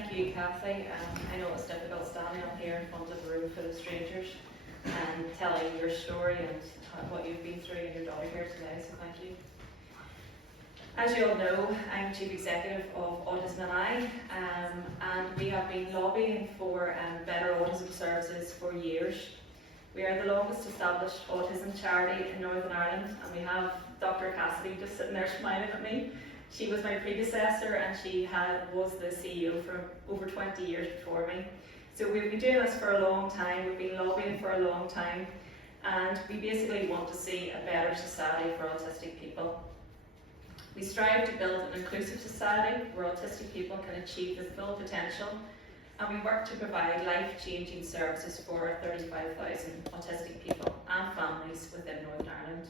Thank you, Kathy. I know it's difficult standing up here in front of a room full of strangers and telling your story and what you've been through and your daughter here today, so thank you. As you all know, I'm Chief Executive of Autism NI, and we have been lobbying for better autism services for years. We are the longest established autism charity in Northern Ireland, and we have Dr. Cassidy just sitting there smiling at me. She was my predecessor and she was the CEO for over 20 years before me. So we've been doing this for a long time, we've been lobbying for a long time, and we basically want to see a better society for autistic people. We strive to build an inclusive society where autistic people can achieve their full potential, and we work to provide life-changing services for our 35,000 autistic people and families within Northern Ireland.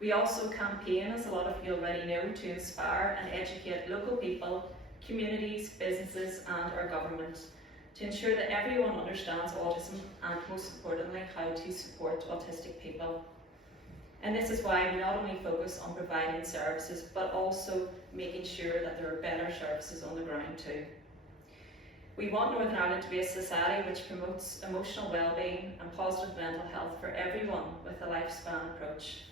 We also campaign, as a lot of you already know, to inspire and educate local people, communities, businesses and our government to ensure that everyone understands autism and, most importantly, how to support autistic people. And this is why we not only focus on providing services but also making sure that there are better services on the ground too. We want Northern Ireland to be a society which promotes emotional well-being and positive mental health for everyone with a lifespan approach,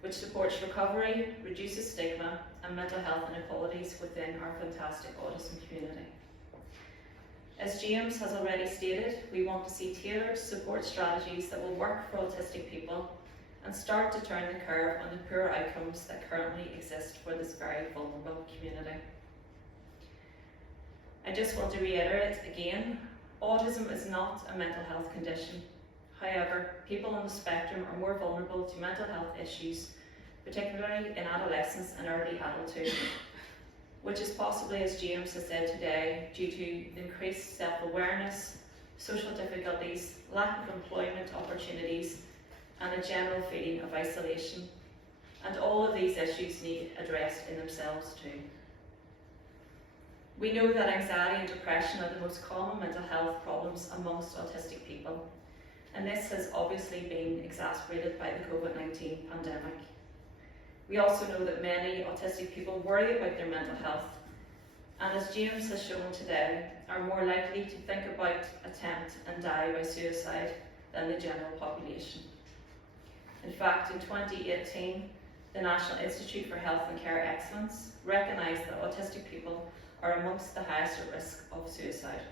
which supports recovery, reduces stigma and mental health inequalities within our fantastic autism community. As James has already stated, we want to see tailored support strategies that will work for autistic people and start to turn the curve on the poor outcomes that currently exist for this very vulnerable community. I just want to reiterate again, autism is not a mental health condition. However, people on the spectrum are more vulnerable to mental health issues, particularly in adolescence and early adulthood, which is possibly, as James has said today, due to increased self-awareness, social difficulties, lack of employment opportunities, and a general feeling of isolation. And all of these issues need addressed in themselves too. We know that anxiety and depression are the most common mental health problems amongst autistic people, and this has obviously been exacerbated by the COVID-19 pandemic. We also know that many autistic people worry about their mental health, and as James has shown today, are more likely to think about, attempt and die by suicide than the general population. In fact, in 2018, the National Institute for Health and Care Excellence recognised that autistic people are amongst the highest at risk of suicide.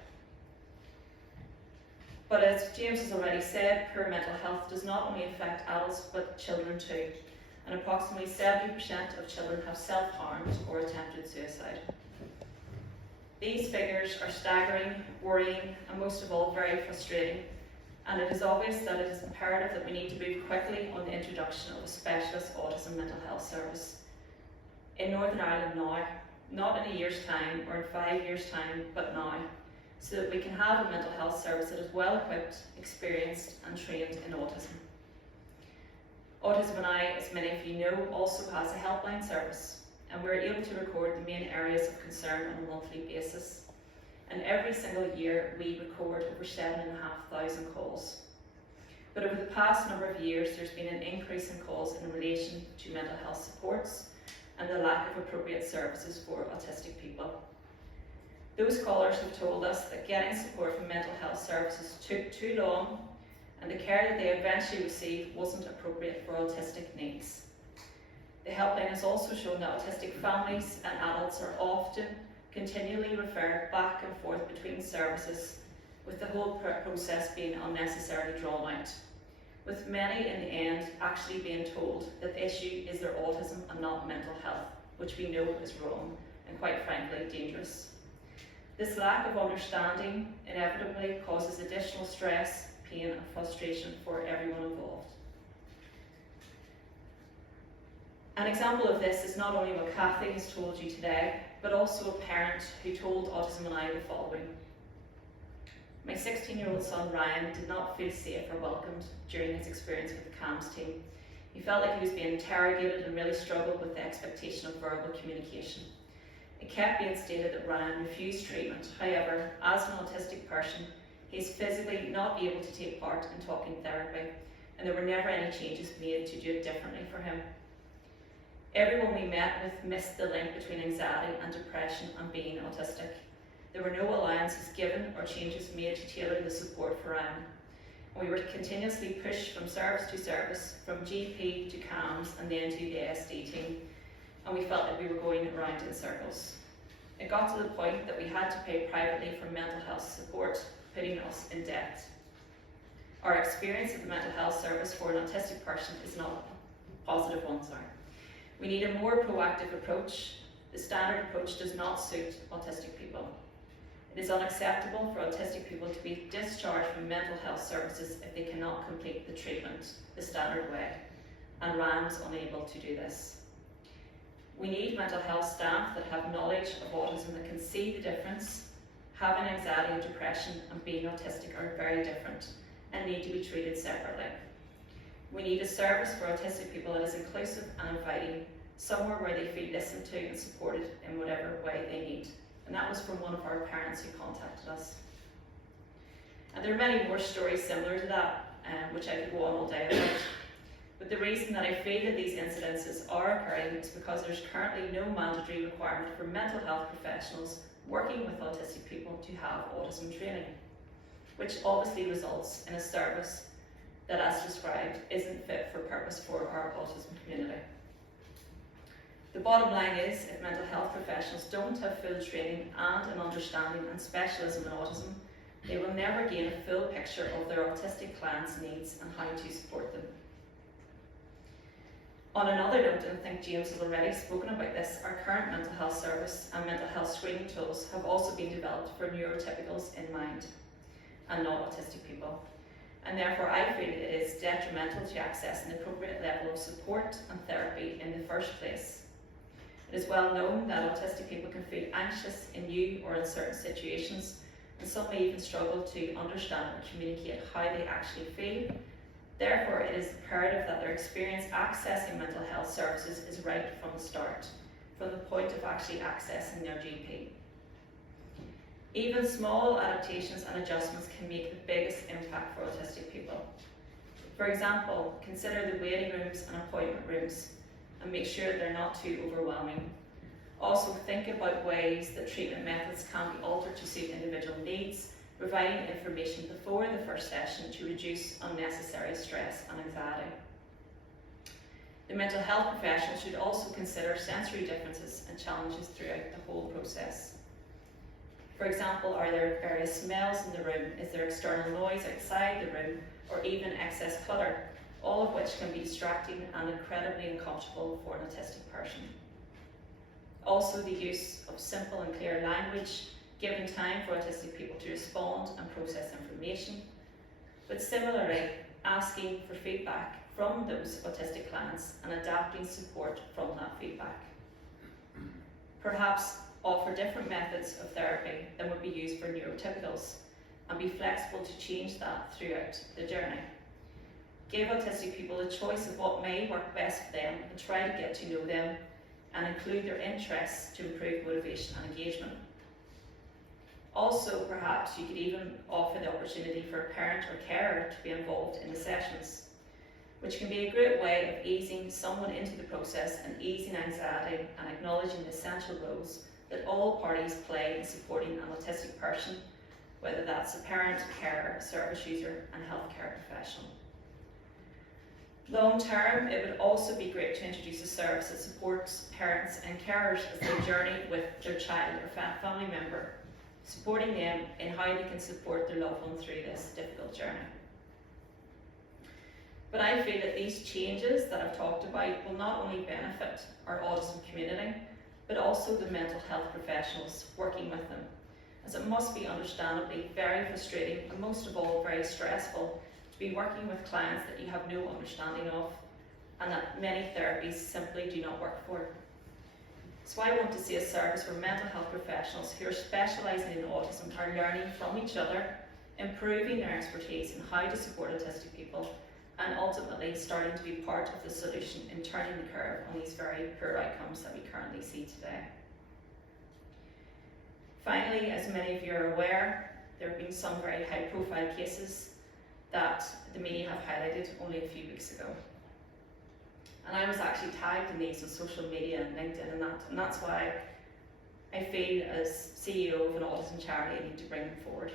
But as James has already said, poor mental health does not only affect adults but children too, and approximately 70% of children have self-harmed or attempted suicide. These figures are staggering, worrying, and most of all very frustrating, and it is obvious that it is imperative that we need to move quickly on the introduction of a specialist autism mental health service in Northern Ireland now, not in a year's time or in 5 years' time, but now, so that we can have a mental health service that is well equipped, experienced and trained in autism. Autism NI, as many of you know, also has a helpline service, and we're able to record the main areas of concern on a monthly basis. And every single year we record over 7,500 calls. But over the past number of years there's been an increase in calls in relation to mental health supports and the lack of appropriate services for autistic people. Those callers have told us that getting support from mental health services took too long, and the care that they eventually received wasn't appropriate for autistic needs. The helpline has also shown that autistic families and adults are often continually referred back and forth between services, with the whole process being unnecessarily drawn out, with many in the end actually being told that the issue is their autism and not mental health, which we know is wrong and quite frankly dangerous. This lack of understanding inevitably causes additional stress, pain and frustration for everyone involved. An example of this is not only what Kathy has told you today, but also a parent who told Autism NI the following. My 16-year-old son Ryan did not feel safe or welcomed during his experience with the CAMHS team. He felt like he was being interrogated and really struggled with the expectation of verbal communication. It kept being stated that Ryan refused treatment. However, as an autistic person, he is physically not able to take part in talking therapy, and there were never any changes made to do it differently for him. Everyone we met with missed the link between anxiety and depression and being autistic. There were no allowances given or changes made to tailor the support for Ryan. We were continuously pushed from service to service, from GP to CAMS and then to the ASD team, and we felt like we were going around in circles. It got to the point that we had to pay privately for mental health support, putting us in debt. Our experience of the mental health service for an autistic person is not a positive one, We need a more proactive approach. The standard approach does not suit autistic people. It is unacceptable for autistic people to be discharged from mental health services if they cannot complete the treatment the standard way, and Ryan was unable to do this. We need mental health staff that have knowledge of autism, that can see the difference. Having anxiety and depression and being autistic are very different and need to be treated separately. We need a service for autistic people that is inclusive and inviting, somewhere where they feel listened to and supported in whatever way they need. And that was from one of our parents who contacted us. And there are many more stories similar to that, which I could go on all day about. But the reason that I feel that these incidences are occurring is because there's currently no mandatory requirement for mental health professionals working with autistic people to have autism training, which obviously results in a service that, as described, isn't fit for purpose for our autism community. The bottom line is, if mental health professionals don't have full training and an understanding and specialism in autism, they will never gain a full picture of their autistic clients' needs and how to support them. On another note, and I think James has already spoken about this, our current mental health service and mental health screening tools have also been developed for neurotypicals in mind and not autistic people. And therefore I feel it is detrimental to access an appropriate level of support and therapy in the first place. It is well known that autistic people can feel anxious in new or uncertain situations, and some may even struggle to understand and communicate how they actually feel. Therefore, it is imperative that their experience accessing mental health services is right from the start, from the point of actually accessing their GP. Even small adaptations and adjustments can make the biggest impact for autistic people. For example, consider the waiting rooms and appointment rooms, and make sure they're not too overwhelming. Also think about ways that treatment methods can be altered to suit individual needs, providing information before the first session to reduce unnecessary stress and anxiety. The mental health professional should also consider sensory differences and challenges throughout the whole process. For example, are there various smells in the room? Is there external noise outside the room, or even excess clutter? All of which can be distracting and incredibly uncomfortable for an autistic person. Also, the use of simple and clear language, giving time for autistic people to respond and process information, but similarly asking for feedback from those autistic clients and adapting support from that feedback. Perhaps offer different methods of therapy than would be used for neurotypicals, and be flexible to change that throughout the journey. Give autistic people a choice of what may work best for them, and try to get to know them and include their interests to improve motivation and engagement. Also, perhaps you could even offer the opportunity for a parent or carer to be involved in the sessions, which can be a great way of easing someone into the process and easing anxiety and acknowledging the essential roles that all parties play in supporting an autistic person, whether that's a parent, carer, service user and healthcare professional. Long term, it would also be great to introduce a service that supports parents and carers as they journey with their child or family member, supporting them in how they can support their loved one through this difficult journey. But I feel that these changes that I've talked about will not only benefit our autism community, but also the mental health professionals working with them, as it must be understandably very frustrating and most of all very stressful be working with clients that you have no understanding of and that many therapies simply do not work for. So I want to see a service where mental health professionals who are specialising in autism are learning from each other, improving their expertise in how to support autistic people, and ultimately starting to be part of the solution in turning the curve on these very poor outcomes that we currently see today. Finally, as many of you are aware, there have been some very high profile cases that the media have highlighted only a few weeks ago. And I was actually tagged in these on social media and LinkedIn and that's why I I feel as CEO of an autism charity I need to bring them forward.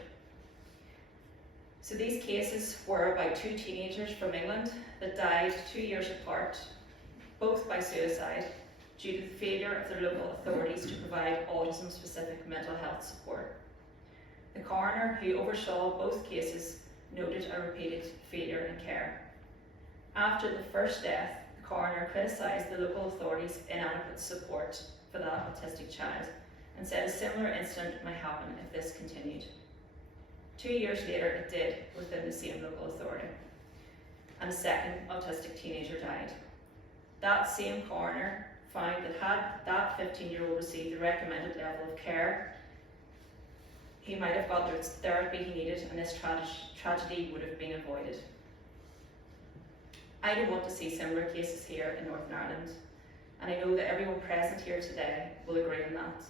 So these cases were about 2 teenagers from England that died 2 years apart, both by suicide, due to the failure of their local authorities to provide autism-specific mental health support. The coroner, who oversaw both cases, noted a repeated failure in care. After the first death, the coroner criticised the local authorities' inadequate support for that autistic child and said a similar incident might happen if this continued. 2 years later, it did within the same local authority, and a second autistic teenager died. That same coroner found that had that 15-year-old received the recommended level of care, he might have got the therapy he needed, and this tragedy would have been avoided. I don't want to see similar cases here in Northern Ireland, and I know that everyone present here today will agree on that.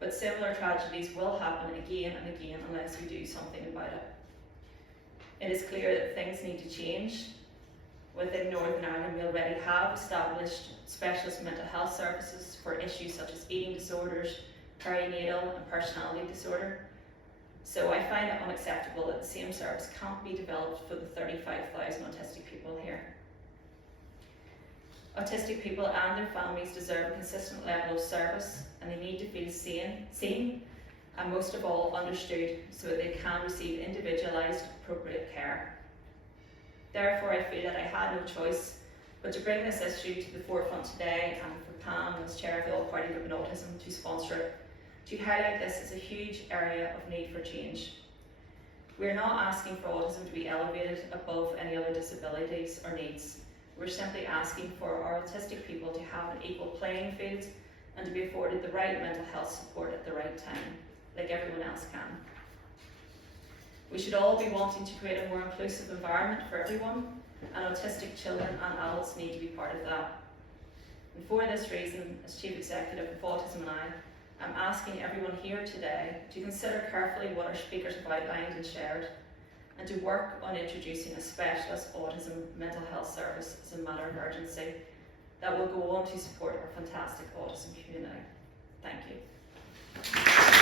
But similar tragedies will happen again and again unless we do something about it. It is clear that things need to change. Within Northern Ireland, we already have established specialist mental health services for issues such as eating disorders, perinatal and personality disorder. So I find it unacceptable that the same service can't be developed for the 35,000 autistic people here. Autistic people and their families deserve a consistent level of service, and they need to feel seen and most of all understood so that they can receive individualised, appropriate care. Therefore, I feel that I had no choice but to bring this issue to the forefront today, and for Pam, as chair of the All-Party Group on Autism, to sponsor it, to highlight this as a huge area of need for change. We are not asking for autism to be elevated above any other disabilities or needs. We're simply asking for our autistic people to have an equal playing field and to be afforded the right mental health support at the right time, like everyone else can. We should all be wanting to create a more inclusive environment for everyone, and autistic children and adults need to be part of that. And for this reason, as Chief Executive of Autism NI, I'm asking everyone here today to consider carefully what our speakers have outlined and shared, and to work on introducing a specialist autism mental health service as a matter of urgency that will go on to support our fantastic autism community. Thank you.